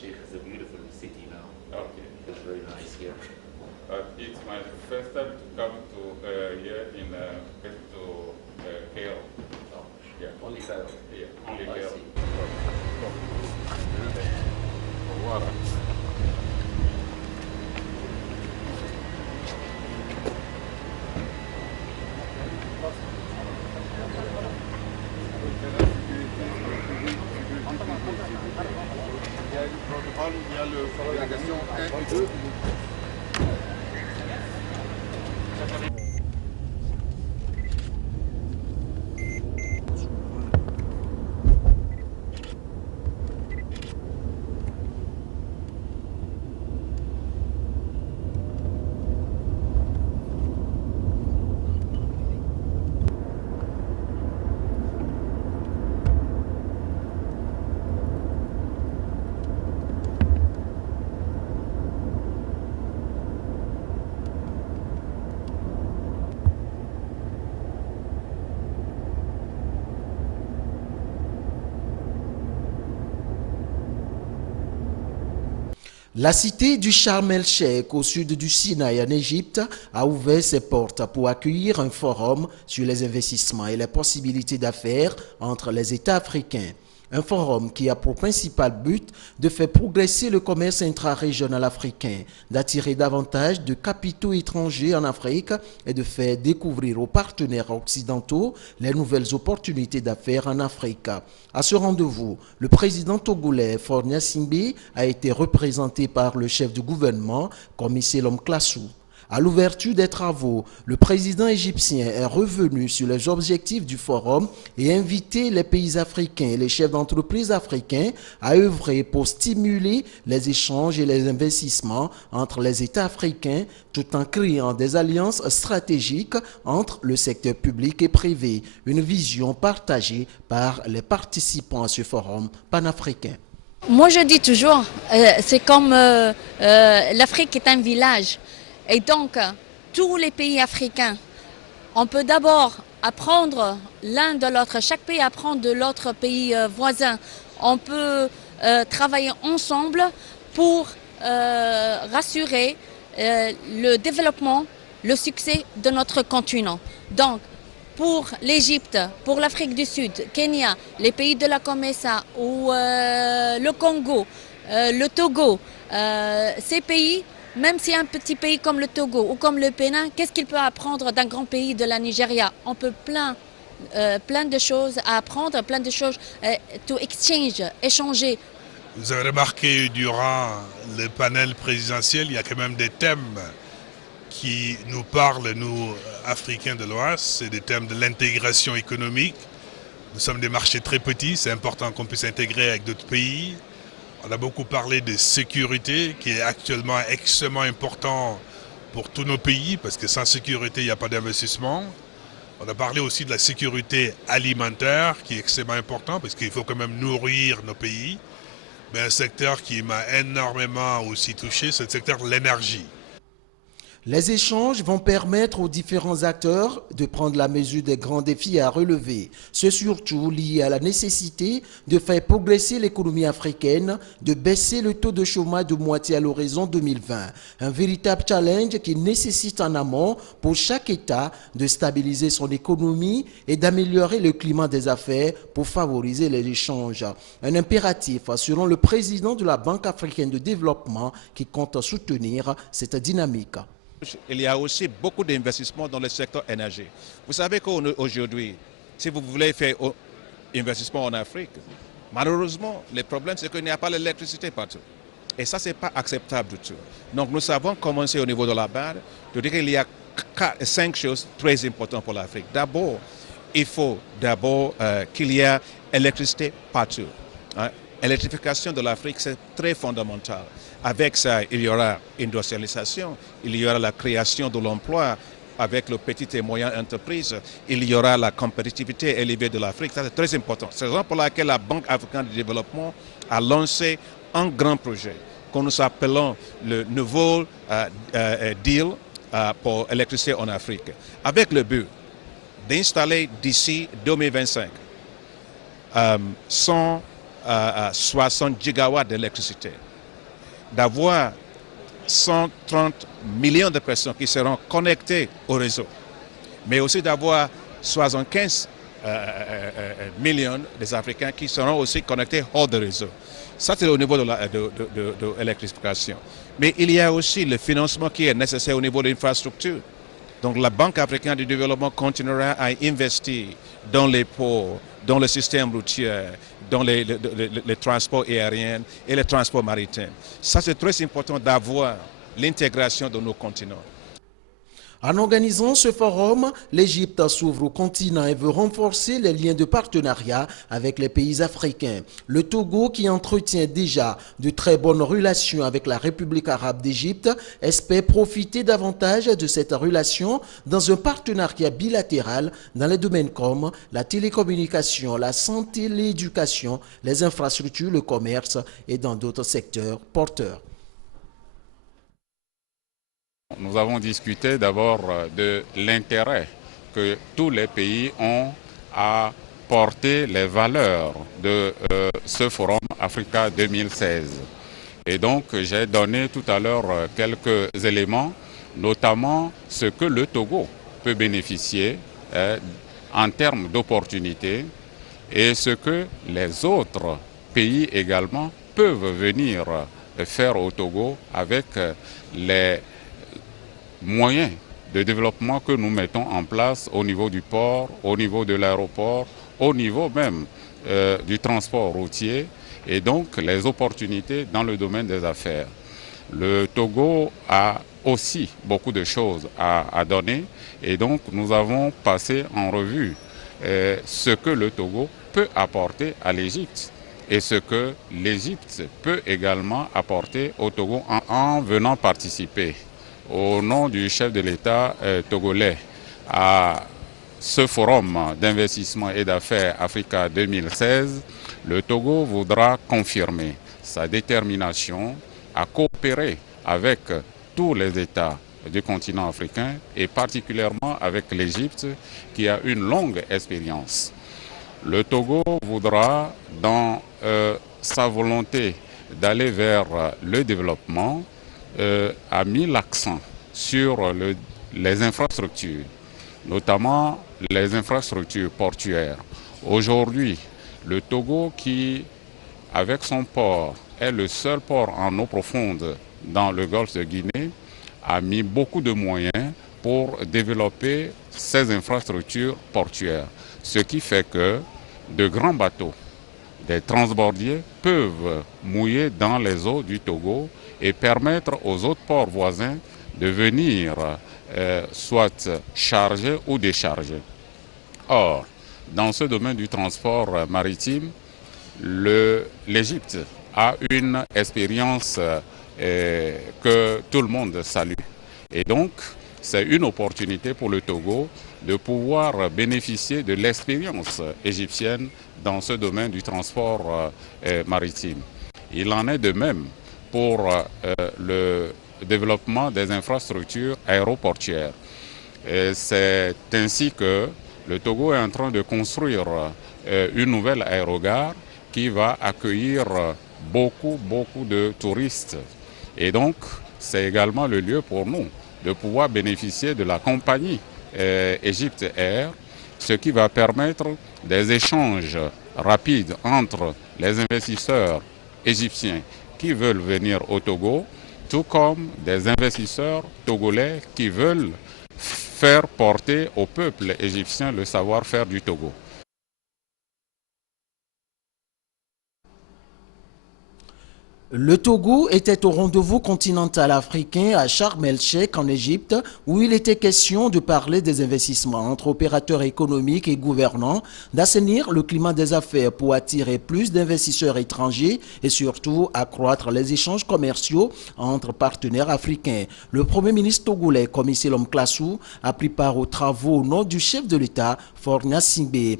Sheikh is a beautiful city now. Okay. It's very nice here. It's my first time to come to here in KL. Oh, Yeah. only Cairo. Yeah, only I KL. see. Voilà. Il y a le salon délégation 1 et 2. La cité du Sharm el-Sheikh au sud du Sinaï en Égypte a ouvert ses portes pour accueillir un forum sur les investissements et les possibilités d'affaires entre les États africains. Un forum qui a pour principal but de faire progresser le commerce intra-régional africain, d'attirer davantage de capitaux étrangers en Afrique et de faire découvrir aux partenaires occidentaux les nouvelles opportunités d'affaires en Afrique. À ce rendez-vous, le président togolais Faure Gnassingbé a été représenté par le chef du gouvernement, Commissaire Lom Klassou. À l'ouverture des travaux, le président égyptien est revenu sur les objectifs du forum et invité les pays africains et les chefs d'entreprise africains à œuvrer pour stimuler les échanges et les investissements entre les États africains tout en créant des alliances stratégiques entre le secteur public et privé, une vision partagée par les participants à ce forum panafricain. Moi je dis toujours, c'est comme l'Afrique est un village. Et donc, tous les pays africains, on peut d'abord apprendre l'un de l'autre, chaque pays apprend de l'autre pays voisin. On peut travailler ensemble pour rassurer le développement, le succès de notre continent. Donc, pour l'Égypte, pour l'Afrique du Sud, Kenya, les pays de la Comesa ou le Congo, le Togo, ces pays, même si un petit pays comme le Togo ou comme le Bénin, qu'est-ce qu'il peut apprendre d'un grand pays de la Nigeria? On peut plein de choses à apprendre, plein de choses to exchange, échanger. Vous avez remarqué durant le panel présidentiel, il y a quand même des thèmes qui nous parlent, nous, Africains de l'Ouest. C'est des thèmes de l'intégration économique. Nous sommes des marchés très petits, c'est important qu'on puisse intégrer avec d'autres pays. On a beaucoup parlé de sécurité, qui est actuellement extrêmement important pour tous nos pays, parce que sans sécurité, il n'y a pas d'investissement. On a parlé aussi de la sécurité alimentaire, qui est extrêmement important, parce qu'il faut quand même nourrir nos pays. Mais un secteur qui m'a énormément aussi touché, c'est le secteur de l'énergie. Les échanges vont permettre aux différents acteurs de prendre la mesure des grands défis à relever. C'est surtout lié à la nécessité de faire progresser l'économie africaine, de baisser le taux de chômage de moitié à l'horizon 2020. Un véritable challenge qui nécessite en amont pour chaque État de stabiliser son économie et d'améliorer le climat des affaires pour favoriser les échanges. Un impératif selon le président de la Banque africaine de développement qui compte soutenir cette dynamique. Il y a aussi beaucoup d'investissements dans le secteur énergie. Vous savez qu'aujourd'hui, si vous voulez faire investissement en Afrique, malheureusement, le problème c'est qu'il n'y a pas l'électricité partout. Et ça, ce n'est pas acceptable du tout. Donc nous avons commencé au niveau de la barre de dire qu'il y a 5 choses très importantes pour l'Afrique. D'abord, il faut qu'il y ait électricité partout. L'électrification de l'Afrique, c'est très fondamental. Avec ça, il y aura industrialisation, il y aura la création de l'emploi avec les petites et moyennes entreprises, il y aura la compétitivité élevée de l'Afrique. Ça, c'est très important. C'est la raison pour laquelle la Banque africaine de développement a lancé un grand projet que nous appelons le nouveau deal pour l'électricité en Afrique, avec le but d'installer d'ici 2025 160 gigawatts d'électricité. d'avoir 130 millions de personnes qui seront connectées au réseau, mais aussi d'avoir 75 millions des Africains qui seront aussi connectés hors de réseau. Ça, c'est au niveau de l'électrification. Mais il y a aussi le financement qui est nécessaire au niveau de l'infrastructure. Donc la Banque africaine du développement continuera à investir dans les ports, dans le système routier, dans les transports aériens et les transports maritimes. Ça, c'est très important d'avoir l'intégration de nos continents. En organisant ce forum, l'Égypte s'ouvre au continent et veut renforcer les liens de partenariat avec les pays africains. Le Togo, qui entretient déjà de très bonnes relations avec la République arabe d'Égypte, espère profiter davantage de cette relation dans un partenariat bilatéral dans les domaines comme la télécommunication, la santé, l'éducation, les infrastructures, le commerce et dans d'autres secteurs porteurs. Nous avons discuté d'abord de l'intérêt que tous les pays ont à porter les valeurs de ce Forum Africa 2016. Et donc j'ai donné tout à l'heure quelques éléments, notamment ce que le Togo peut bénéficier en termes d'opportunités et ce que les autres pays également peuvent venir faire au Togo avec les moyens de développement que nous mettons en place au niveau du port, au niveau de l'aéroport, au niveau même du transport routier et donc les opportunités dans le domaine des affaires. Le Togo a aussi beaucoup de choses à donner et donc nous avons passé en revue ce que le Togo peut apporter à l'Égypte et ce que l'Égypte peut également apporter au Togo en venant participer au nom du chef de l'État togolais à ce forum d'investissement et d'affaires Africa 2016, le Togo voudra confirmer sa détermination à coopérer avec tous les États du continent africain et particulièrement avec l'Égypte qui a une longue expérience. Le Togo voudra, dans sa volonté d'aller vers le développement, a mis l'accent sur les infrastructures, notamment les infrastructures portuaires. Aujourd'hui, le Togo, qui, avec son port, est le seul port en eau profonde dans le golfe de Guinée, a mis beaucoup de moyens pour développer ces infrastructures portuaires. Ce qui fait que de grands bateaux, des transbordiers peuvent mouiller dans les eaux du Togo et permettre aux autres ports voisins de venir soit charger ou décharger. Or, dans ce domaine du transport maritime, l'Égypte a une expérience que tout le monde salue. Et donc, c'est une opportunité pour le Togo de pouvoir bénéficier de l'expérience égyptienne dans ce domaine du transport maritime. Il en est de même pour le développement des infrastructures aéroportuaires. C'est ainsi que le Togo est en train de construire une nouvelle aérogare qui va accueillir beaucoup de touristes. Et donc, c'est également le lieu pour nous de pouvoir bénéficier de la compagnie Egypt Air, ce qui va permettre des échanges rapides entre les investisseurs égyptiens qui veulent venir au Togo, tout comme des investisseurs togolais qui veulent faire porter au peuple égyptien le savoir-faire du Togo. Le Togo était au rendez-vous continental africain à Sharm el-Sheikh en Égypte, où il était question de parler des investissements entre opérateurs économiques et gouvernants, d'assainir le climat des affaires pour attirer plus d'investisseurs étrangers et surtout accroître les échanges commerciaux entre partenaires africains. Le Premier ministre togolais, Komi Selom Klassou, a pris part aux travaux au nom du chef de l'État, Faure Gnassingbé.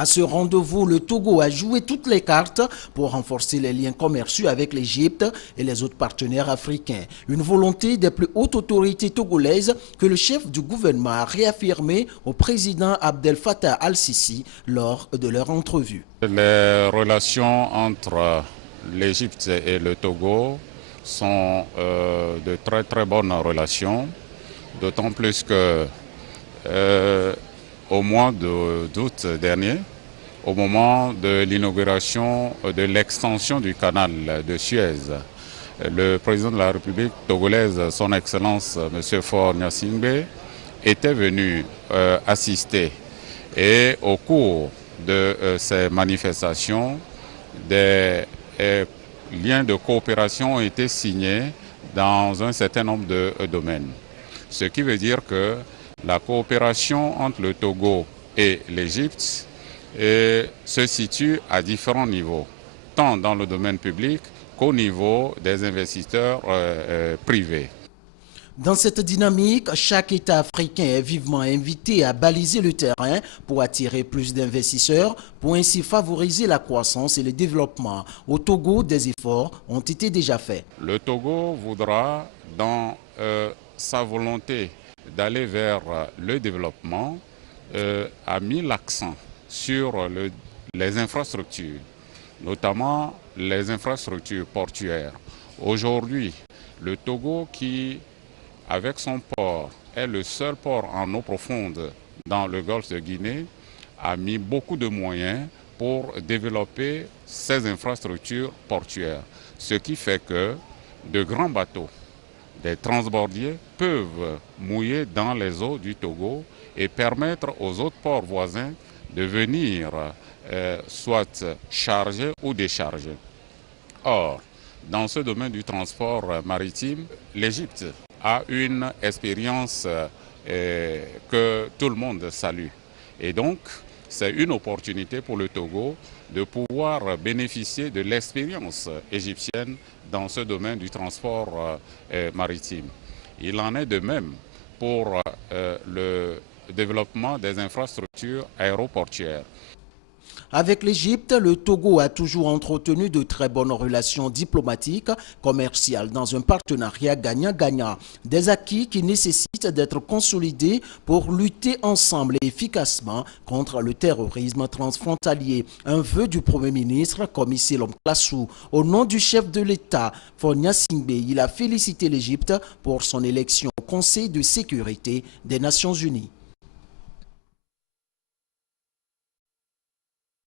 À ce rendez-vous, le Togo a joué toutes les cartes pour renforcer les liens commerciaux avec l'Égypte et les autres partenaires africains. Une volonté des plus hautes autorités togolaises que le chef du gouvernement a réaffirmé au président Abdel Fattah al-Sisi lors de leur entrevue. Les relations entre l'Égypte et le Togo sont de très très bonnes relations, d'autant plus que au mois d'août dernier, au moment de l'inauguration de l'extension du canal de Suez, le président de la République togolaise, son Excellence M. Faure Gnassingbé, était venu assister. Et au cours de ces manifestations, des liens de coopération ont été signés dans un certain nombre de domaines. Ce qui veut dire que la coopération entre le Togo et l'Égypte se situe à différents niveaux, tant dans le domaine public qu'au niveau des investisseurs privés. Dans cette dynamique, chaque État africain est vivement invité à baliser le terrain pour attirer plus d'investisseurs, pour ainsi favoriser la croissance et le développement. Au Togo, des efforts ont été déjà faits. Le Togo voudra, dans sa volonté d'aller vers le développement, a mis l'accent sur les infrastructures, notamment les infrastructures portuaires. Aujourd'hui, le Togo qui, avec son port, est le seul port en eau profonde dans le golfe de Guinée, a mis beaucoup de moyens pour développer ces infrastructures portuaires. Ce qui fait que de grands bateaux, des transbordiers, peuvent mouiller dans les eaux du Togo et permettre aux autres ports voisins de venir soit charger ou décharger. Or, dans ce domaine du transport maritime, l'Égypte a une expérience que tout le monde salue. Et donc, c'est une opportunité pour le Togo de pouvoir bénéficier de l'expérience égyptienne dans ce domaine du transport maritime. Il en est de même pour le développement des infrastructures aéroportuaires. Avec l'Égypte, le Togo a toujours entretenu de très bonnes relations diplomatiques, commerciales, dans un partenariat gagnant-gagnant. Des acquis qui nécessitent d'être consolidés pour lutter ensemble et efficacement contre le terrorisme transfrontalier. Un vœu du Premier ministre, Commissaire Lom Klassou. Au nom du chef de l'État, Faure Gnassingbé, il a félicité l'Égypte pour son élection au Conseil de sécurité des Nations Unies.